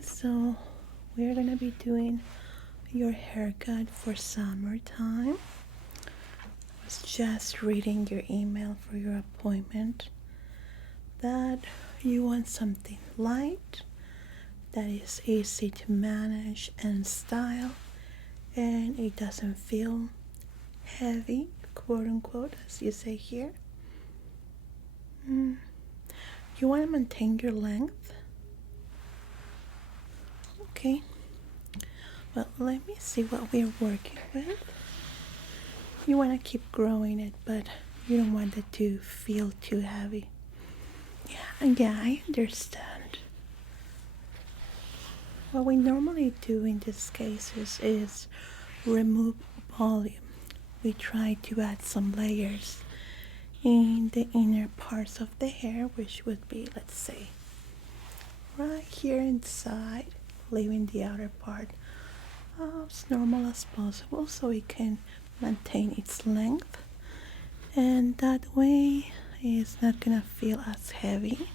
Okay, so we're gonna be doing your haircut for summertime. I was just reading your email for your appointment that you want something light that is easy to manage and style, and it doesn't feel heavy, quote unquote, as you say here. You want to maintain your length? Okay. Well, let me see what we're working with. You want to keep growing it, but you don't want it to feel too heavy. Yeah, I understand. What we normally do in these cases is remove volume. We try to add some layers in the inner parts of the hair, which would be, let's say, right here inside, leaving the outer part as normal as possible so it can maintain its length, and that way it's not gonna feel as heavy,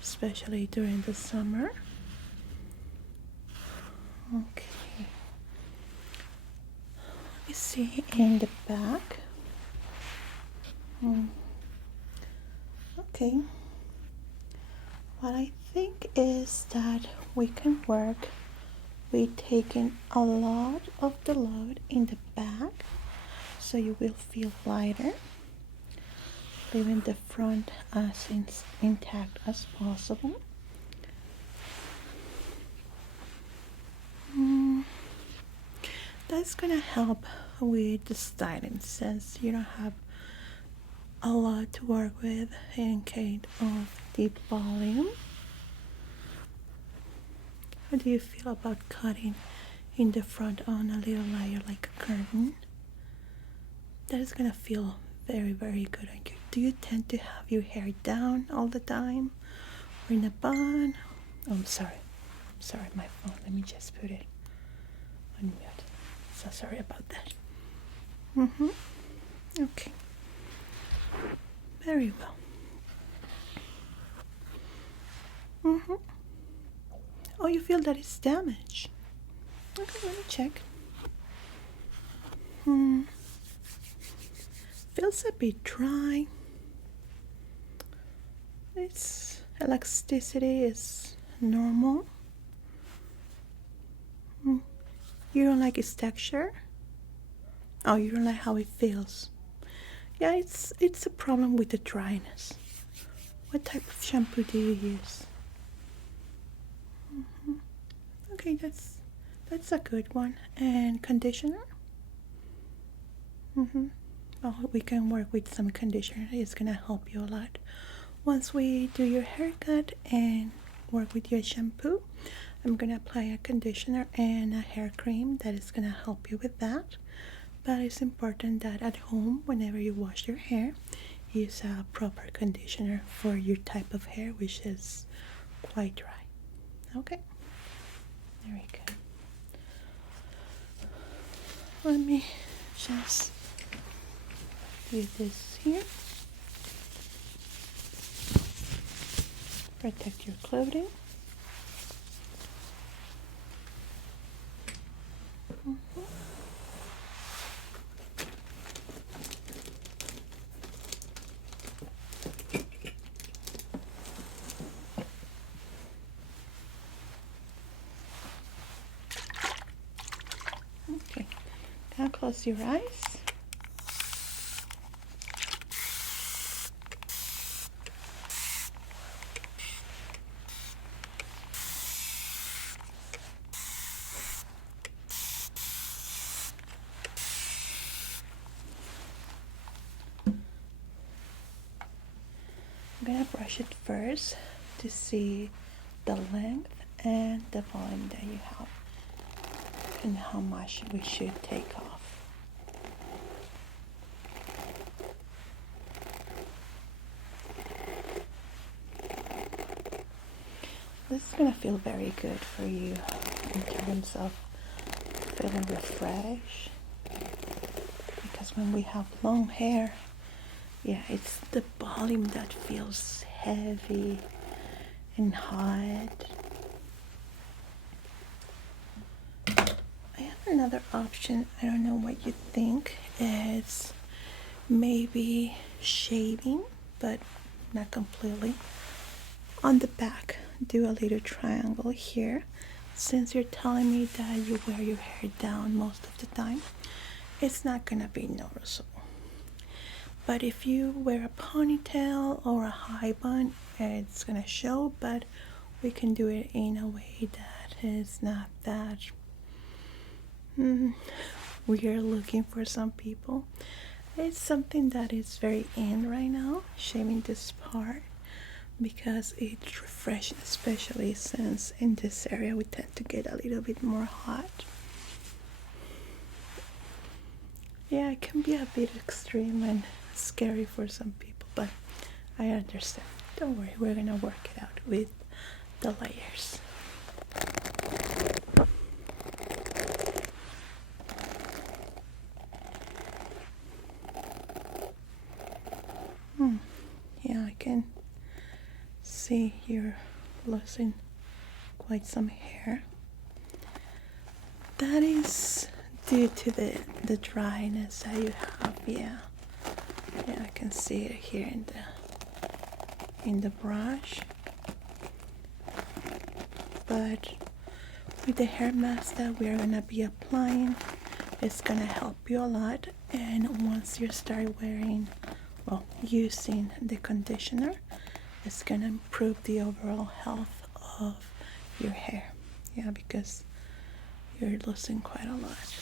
especially during the summer. Okay, let me see in the back. Okay, what I think is that we can work with taking a lot of the load in the back so you will feel lighter, leaving the front as intact as possible. That's gonna help with the styling since you don't have a lot to work with in case of deep volume. How do you feel about cutting in the front on a little layer like a curtain? That is gonna feel very, very good on you. Do you tend to have your hair down all the time or in a bun? Oh, I'm sorry, my phone. Let me just put it on mute. So sorry about that. Okay. Very well. Oh, you feel that it's damaged. Okay, let me check. Feels a bit dry. Its elasticity is normal. You don't like its texture? Oh, you don't like how it feels? Yeah, it's a problem with the dryness. What type of shampoo do you use? Okay, that's a good one. And conditioner? Well, we can work with some conditioner. It's gonna help you a lot. Once we do your haircut and work with your shampoo, I'm gonna apply a conditioner and a hair cream that is gonna help you with that. But it's important that at home, whenever you wash your hair, use a proper conditioner for your type of hair, which is quite dry. Okay, very good. Let me just do this here. Protect your clothing. Okay, now close your eyes. I'm gonna brush it first to see the length and the volume that you have and how much we should take off. This is gonna feel very good for you in terms of feeling refreshed, because when we have long hair, yeah, it's the volume that feels heavy and hot. another option, I don't know what you think, is maybe shaving, but not completely. On the back, do a little triangle here. Since you're telling me that you wear your hair down most of the time, it's not gonna be noticeable. But if you wear a ponytail or a high bun, it's gonna show, but we can do it in a way that is not that weird looking for some people. It's something that is very in right now, shaving this part, because it's refreshing, especially since in this area we tend to get a little bit more hot. Yeah, it can be a bit extreme and scary for some people, but I understand. Don't worry, we're gonna work it out with the layers. Yeah, I can see you're losing quite some hair. That is due to the dryness that you have. Yeah, I can see it here in the brush. But with the hair mask that we are gonna be applying, it's gonna help you a lot. And once you start using the conditioner, it's gonna improve the overall health of your hair. Yeah, because you're losing quite a lot.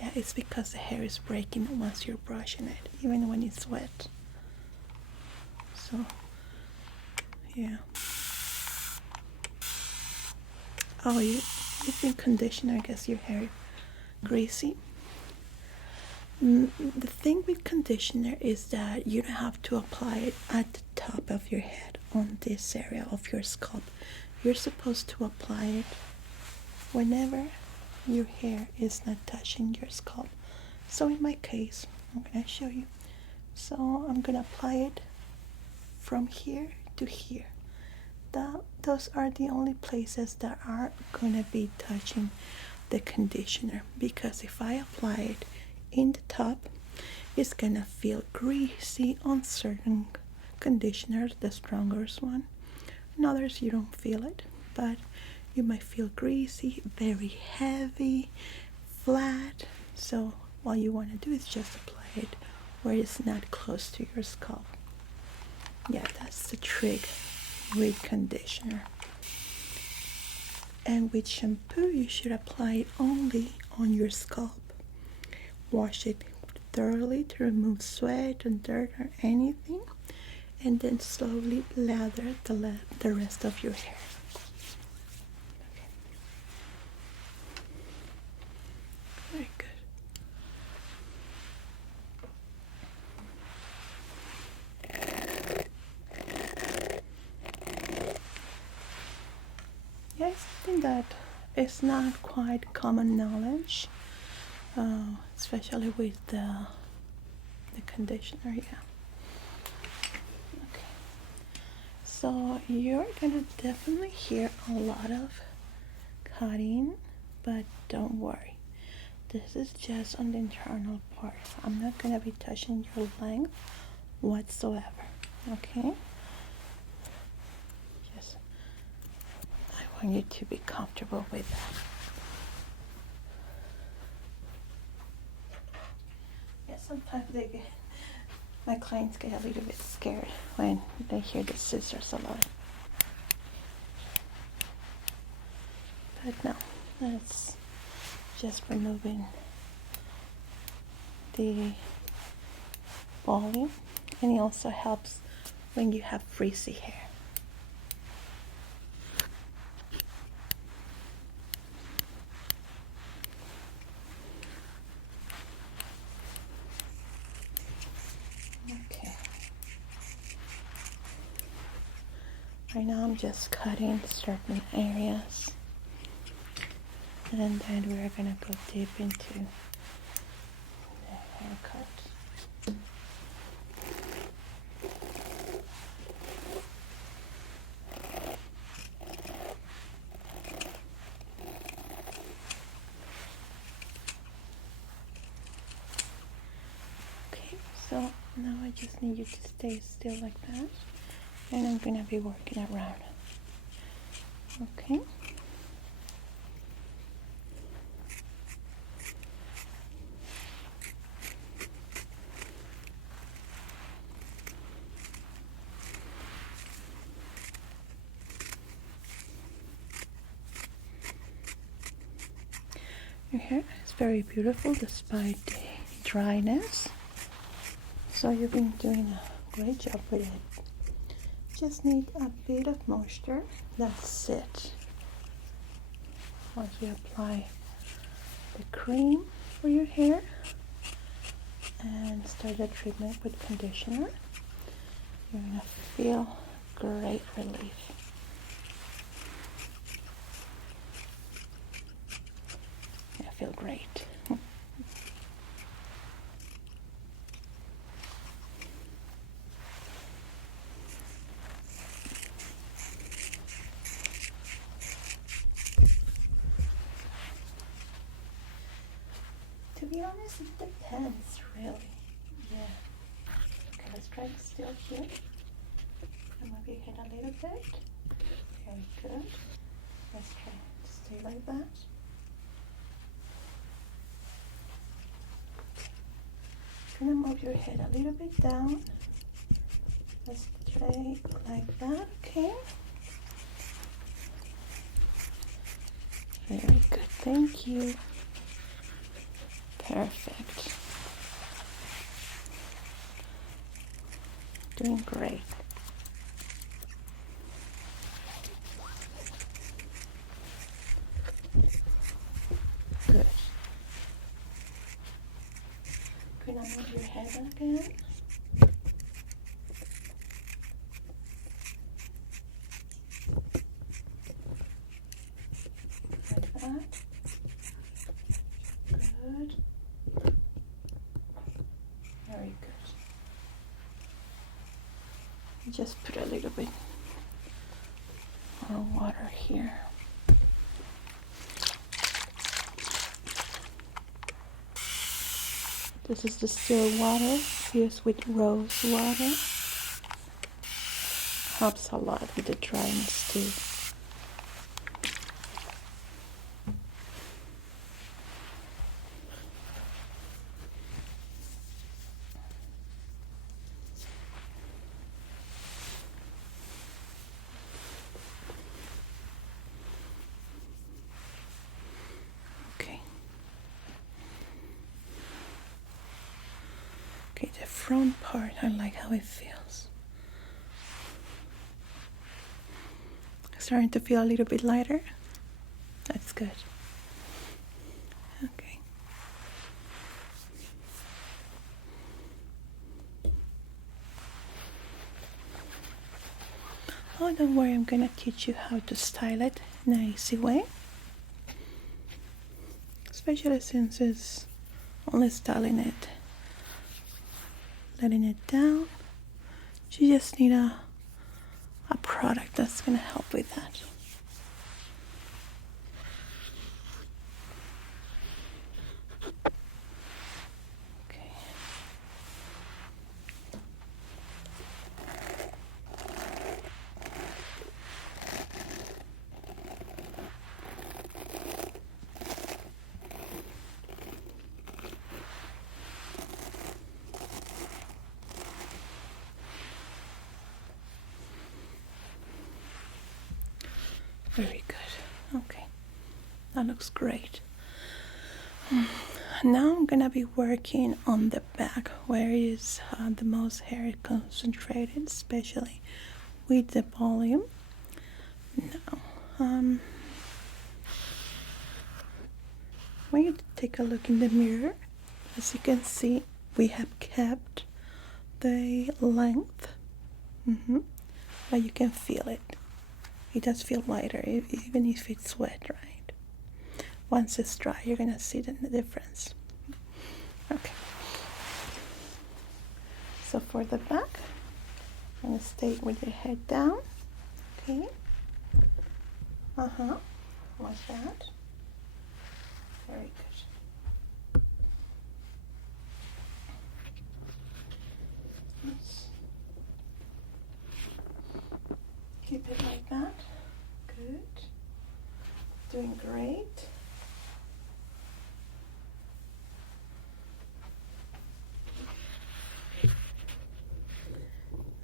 Yeah, it's because the hair is breaking once you're brushing it, even when it's wet. So, yeah. Oh, you've been conditioning, I guess your hair greasy. The thing with conditioner is that you don't have to apply it at the top of your head on this area of your scalp. You're supposed to apply it whenever your hair is not touching your scalp. So in my case, I'm gonna show you. So I'm gonna apply it from here to here. Those are the only places that are gonna be touching the conditioner, because if I apply it in the top, it's gonna feel greasy on certain conditioners, the strongest one. In others you don't feel it, but you might feel greasy, very heavy, flat. So what you want to do is just apply it where it's not close to your scalp. Yeah, that's the trick with conditioner. And with shampoo, you should apply it only on your scalp. Wash it thoroughly to remove sweat and dirt or anything, and then slowly lather the rest of your hair. Okay. Very good. Yeah, it's something that is not quite common knowledge, especially with the conditioner. Yeah. Okay. So you're gonna definitely hear a lot of cutting, but don't worry. This is just on the internal part. I'm not gonna be touching your length whatsoever. Okay? Just, I want you to be comfortable with that. Yeah, sometimes my clients get a little bit scared when they hear the scissors a lot. But no, that's just removing the volume, and it also helps when you have frizzy hair. Okay. Right now I'm just cutting certain areas, and then we're gonna go deep into the haircut. So now I just need you to stay still like that, and I'm gonna be working around. Okay. Your hair is very beautiful despite the dryness. So you've been doing a great job with it. Just need a bit of moisture. That's it. Once we apply the cream for your hair and start the treatment with conditioner, you're gonna feel great relief. I feel great. To be honest, it depends, really. Yeah. Okay, let's try to still here. And move your head a little bit. Very good. Let's try to stay like that. Gonna move your head a little bit down. Let's try like that, okay? Very good, thank you. Perfect. Doing great. Good. Gonna move your head again. Like that. Good. Very good. Just put a little bit more water here. This is the still water used with rose water. Helps a lot with the dryness too. Okay, the front part, I like how it feels. Starting to feel a little bit lighter. That's good. Okay. Oh, don't worry, I'm gonna teach you how to style it in an easy way. Especially since it's only styling it, letting it down. You just need a product that's gonna help with that. Okay. Very good. Okay, that looks great. Now I'm gonna be working on the back where is the most hair concentrated, especially with the volume. Now, when you take a look in the mirror, as you can see, we have kept the length, but you can feel it. It does feel lighter, even if it's wet, right? Once it's dry, you're gonna see the difference. Okay. So for the back, I'm gonna stay with your head down. Okay. Like that. Very good. doing great.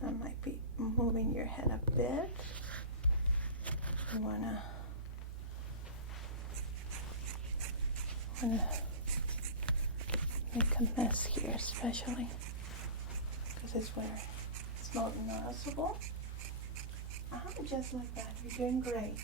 I might be moving your head a bit. You wanna make a mess here, especially because it's where it's not noticeable. Just like that. You're doing great.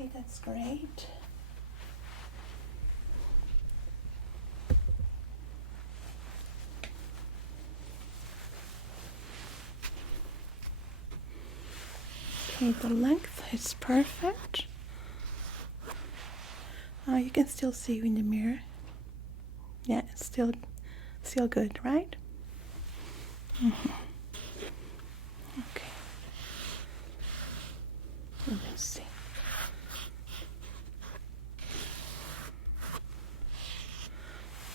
Okay, that's great. Okay, the length is perfect. You can still see you in the mirror. Yeah, it's still good, right? Okay. Let's see.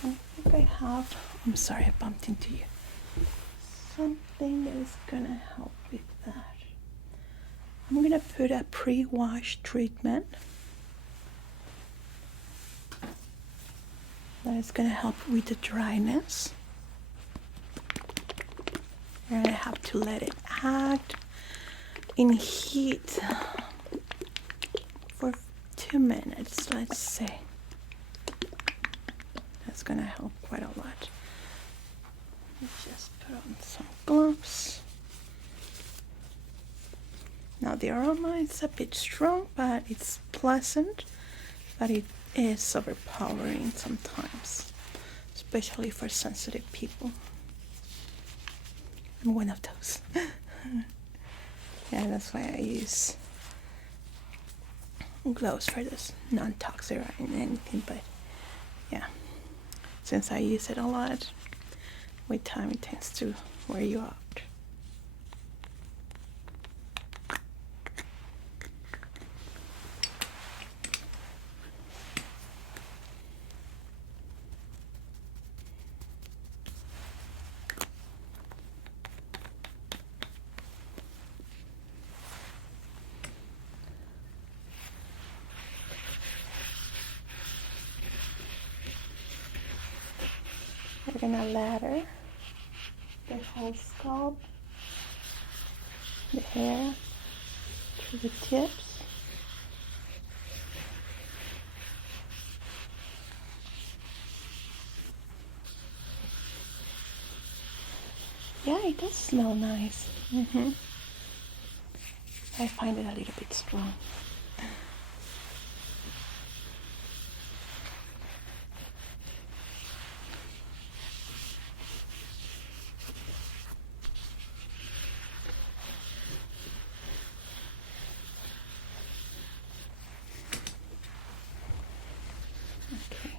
I think I have. I'm sorry, I bumped into you. Something that is gonna help with that. I'm gonna put a pre-wash treatment that is gonna help with the dryness. You're gonna have to let it act in heat for 2 minutes, let's say. That's gonna help quite a lot. Let's just put on some gloves. Now the aroma is a bit strong, but it's pleasant, but it is overpowering sometimes, especially for sensitive people. I'm one of those. Yeah, that's why I use gloves for this, non-toxic or anything, but yeah, since I use it a lot, with time it tends to wear you out. We're gonna lather the whole scalp, the hair, to the tips. Yeah, it does smell nice. I find it a little bit strong. Okay.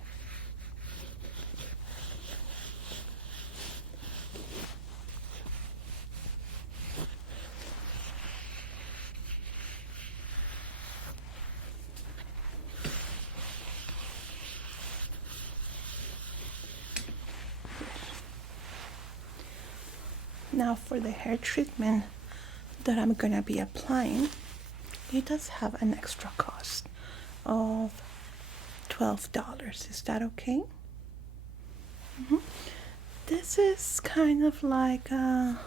Now for the hair treatment that I'm gonna be applying, it does have an extra cost of $12. Is that okay? This is kind of like a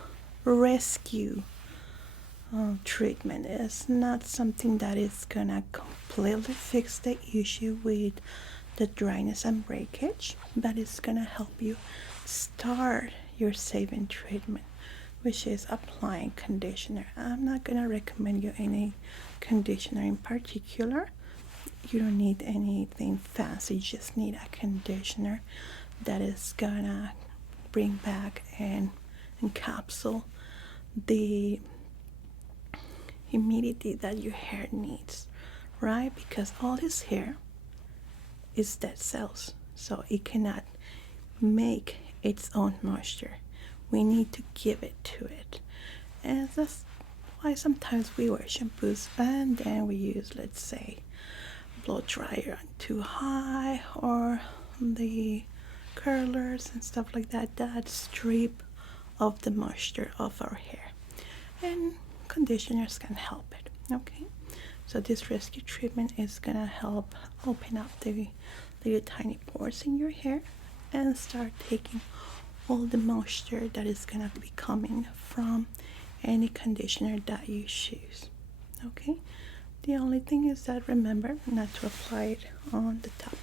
rescue treatment. It's not something that is gonna completely fix the issue with the dryness and breakage, but it's gonna help you start your saving treatment, which is applying conditioner. I'm not gonna recommend you any conditioner in particular. You don't need anything fancy, you just need a conditioner that is gonna bring back and encapsulate the humidity that your hair needs, right? Because all this hair is dead cells, so it cannot make its own moisture. We need to give it to it, and that's why sometimes we wear shampoos and then we use, let's say, blow dryer on too high, or the curlers and stuff like that strip of the moisture of our hair, and conditioners can help it. Okay, so this rescue treatment is gonna help open up the little tiny pores in your hair and start taking all the moisture that is gonna be coming from any conditioner that you choose. Okay, the only thing is that remember not to apply it on the top.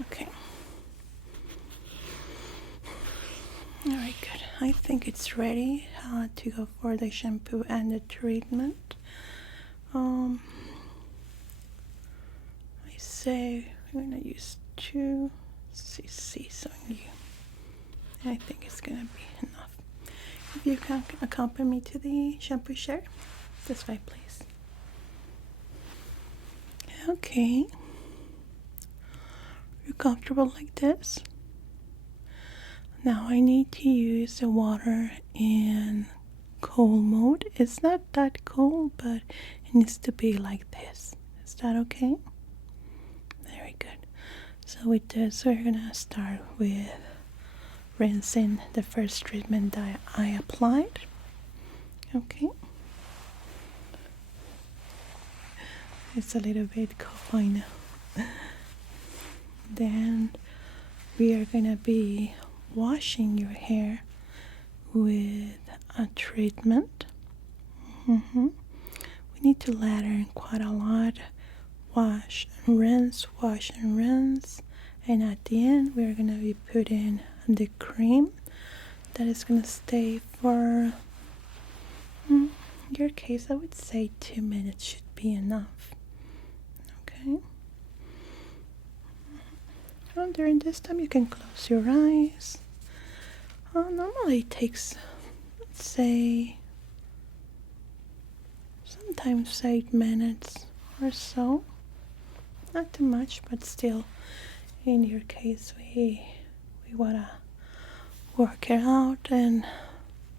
Okay. Alright, good. I think it's ready to go for the shampoo and the treatment. say we're gonna use 2 cc's on you. I think it's gonna be enough. If you can accompany me to the shampoo chair, this way, please. Okay. You're comfortable like this? Now I need to use the water in cold mode. It's not that cold, but it needs to be like this. Is that okay? Very good. So with this, we're gonna start with rinsing the first treatment that I applied. Okay. It's a little bit cold, I know. Then we are gonna be washing your hair with a treatment. We need to lather quite a lot. Wash and rinse, wash and rinse. And at the end, we're gonna be putting the cream that is gonna stay for, in your case, I would say 2 minutes should be enough. Okay. And during this time, you can close your eyes. Normally it takes, let's say, sometimes 8 minutes or so. Not too much, but still, in your case, we wanna work it out and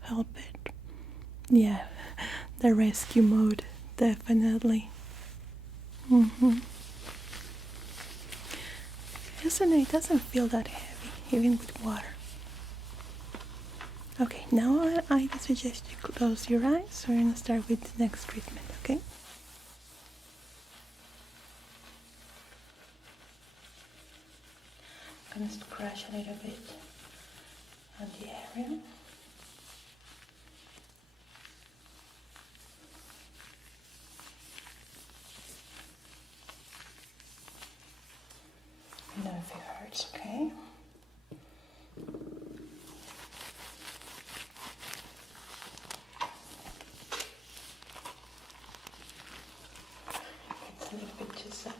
help it. Yeah, the rescue mode, definitely. Isn't it? It doesn't feel that heavy, even with water. Okay, now I suggest you close your eyes. We're gonna start with the next treatment, okay? I'm gonna scratch a little bit on the area. You know if it hurts, okay? It's a little bit too soppy.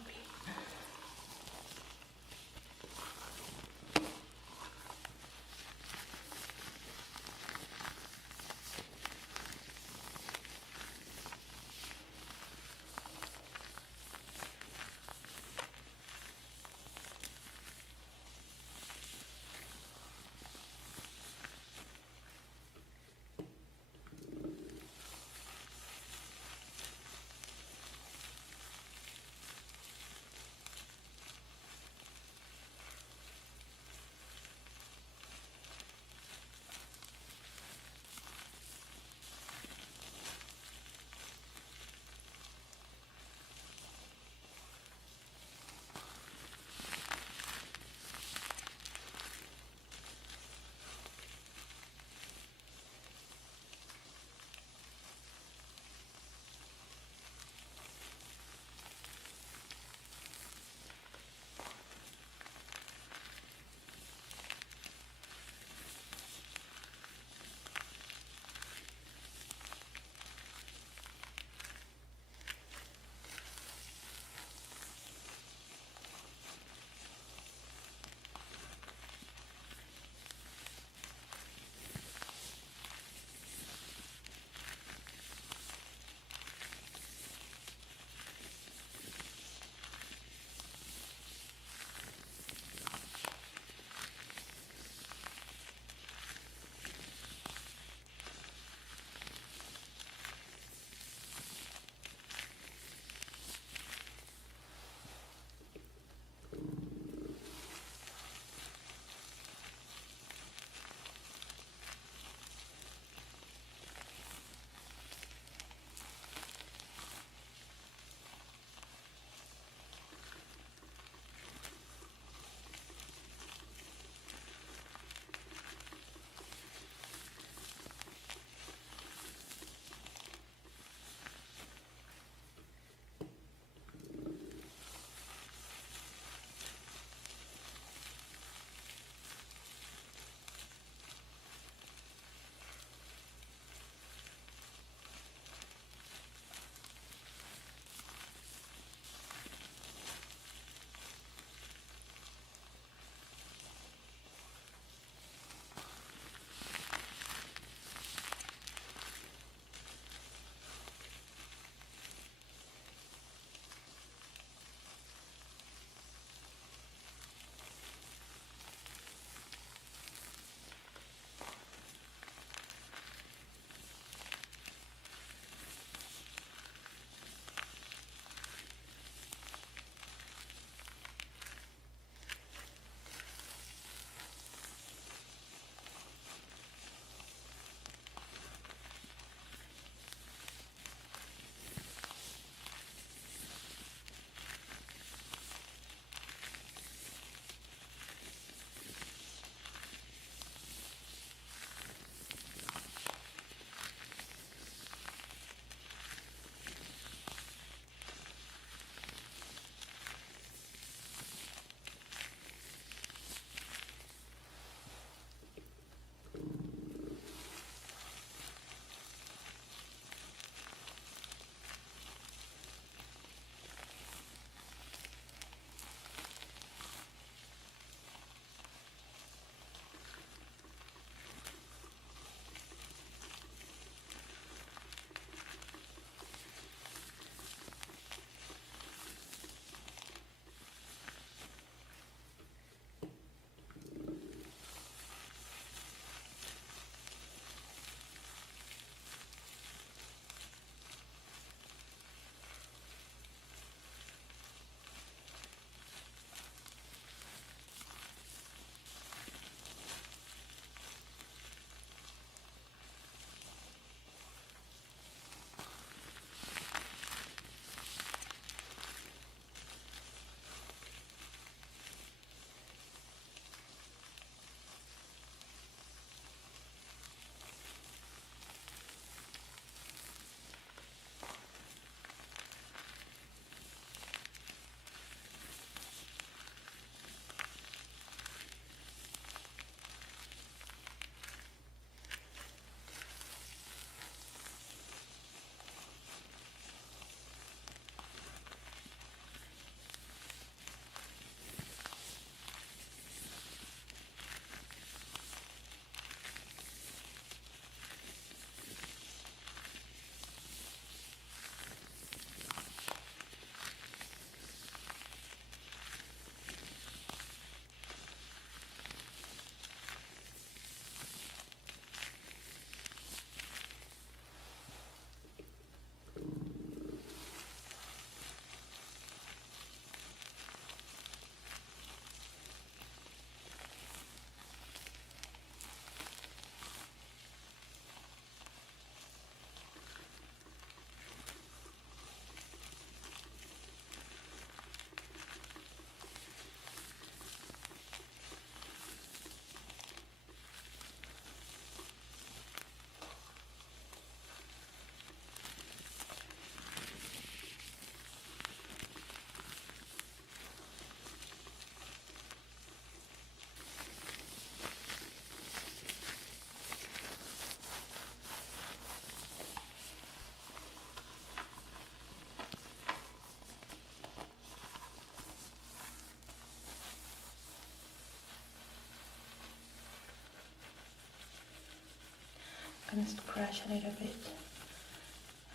I'm gonna scratch a little bit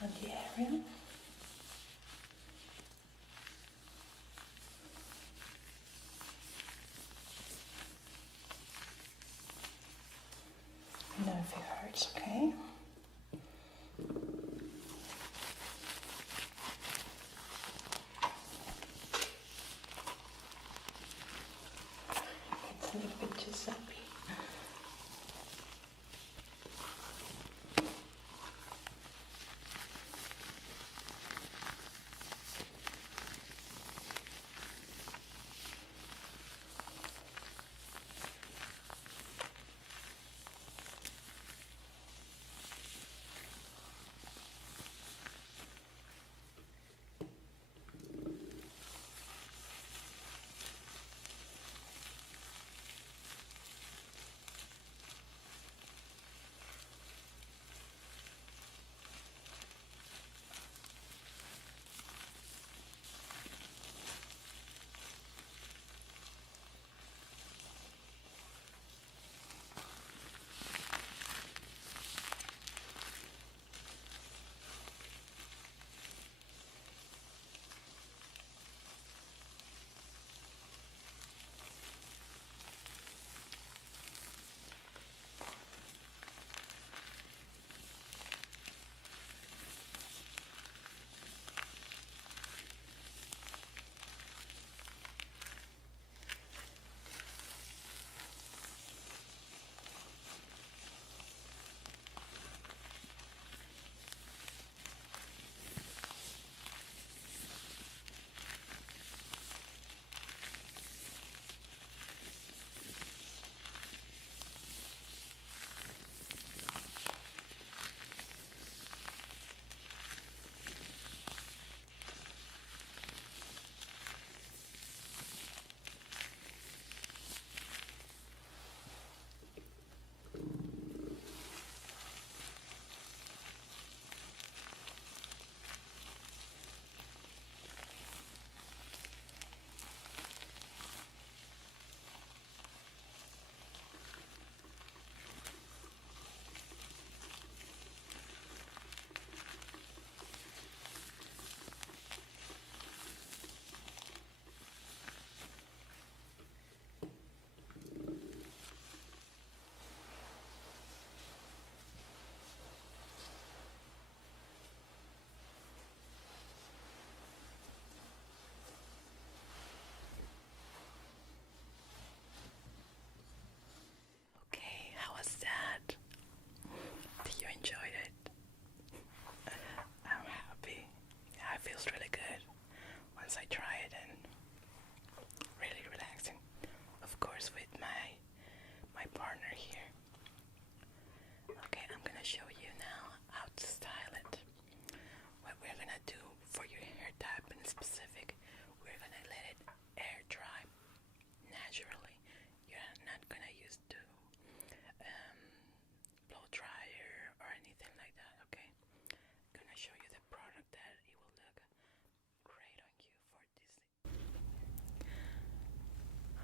on the area. Let me know if it hurts, okay? It's a little bit too soapy.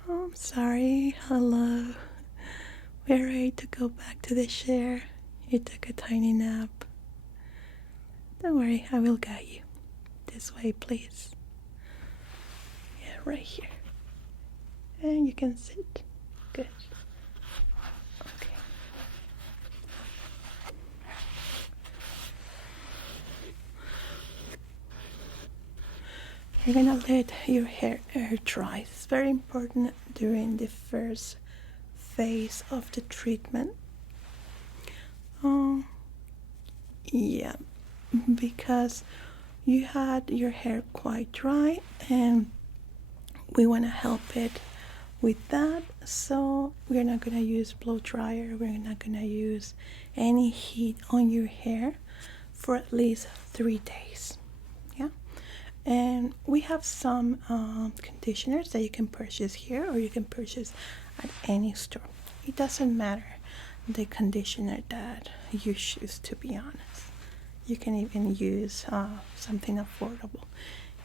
Oh, I'm sorry. Hello. We're ready to go back to the chair. You took a tiny nap. Don't worry, I will guide you. This way, please. Yeah, right here. And you can sit. Good. Okay. You're gonna let your hair air dry. It's very important during the first phase of the treatment. Yeah, because you had your hair quite dry and we want to help it with that, so we're not going to use blow dryer, we're not going to use any heat on your hair for at least 3 days. Yeah, and we have some conditioners that you can purchase here or you can purchase at any store. It doesn't matter the conditioner that you choose, to be honest. You can even use something affordable.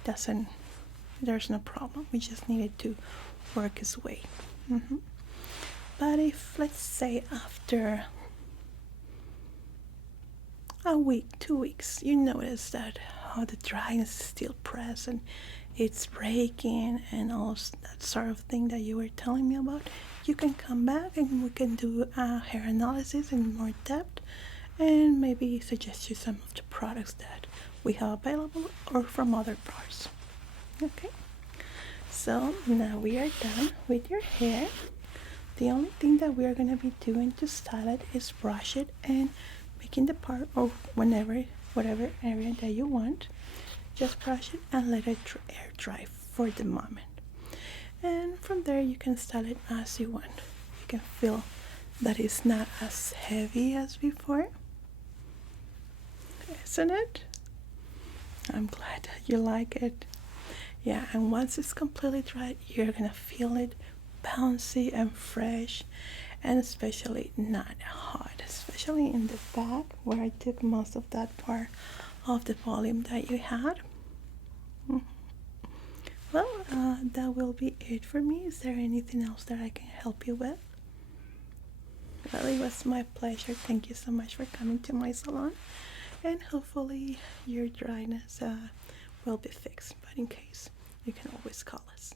There's no problem. We just need it to work its way. But if, let's say, after a week, 2 weeks, you notice that the dryness is still present, it's breaking, and all that sort of thing that you were telling me about, you can come back and we can do a hair analysis in more depth and maybe suggest you some of the products that we have available or from other parts. Okay, so now we are done with your hair. The only thing that we are going to be doing to style it is brush it and making the part, or whatever area that you want, just brush it and let it air dry for the moment. And from there you can style it as you want. You can feel that it's not as heavy as before, isn't it? I'm glad that you like it. Yeah, and once it's completely dry, you're gonna feel it bouncy and fresh, and especially not hot, especially in the back where I took most of that part of the volume that you had. Well, that will be it for me. Is there anything else that I can help you with? Well, it was my pleasure. Thank you so much for coming to my salon, and hopefully your dryness will be fixed. But in case, you can always call us.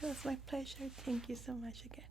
It was my pleasure. Thank you so much again.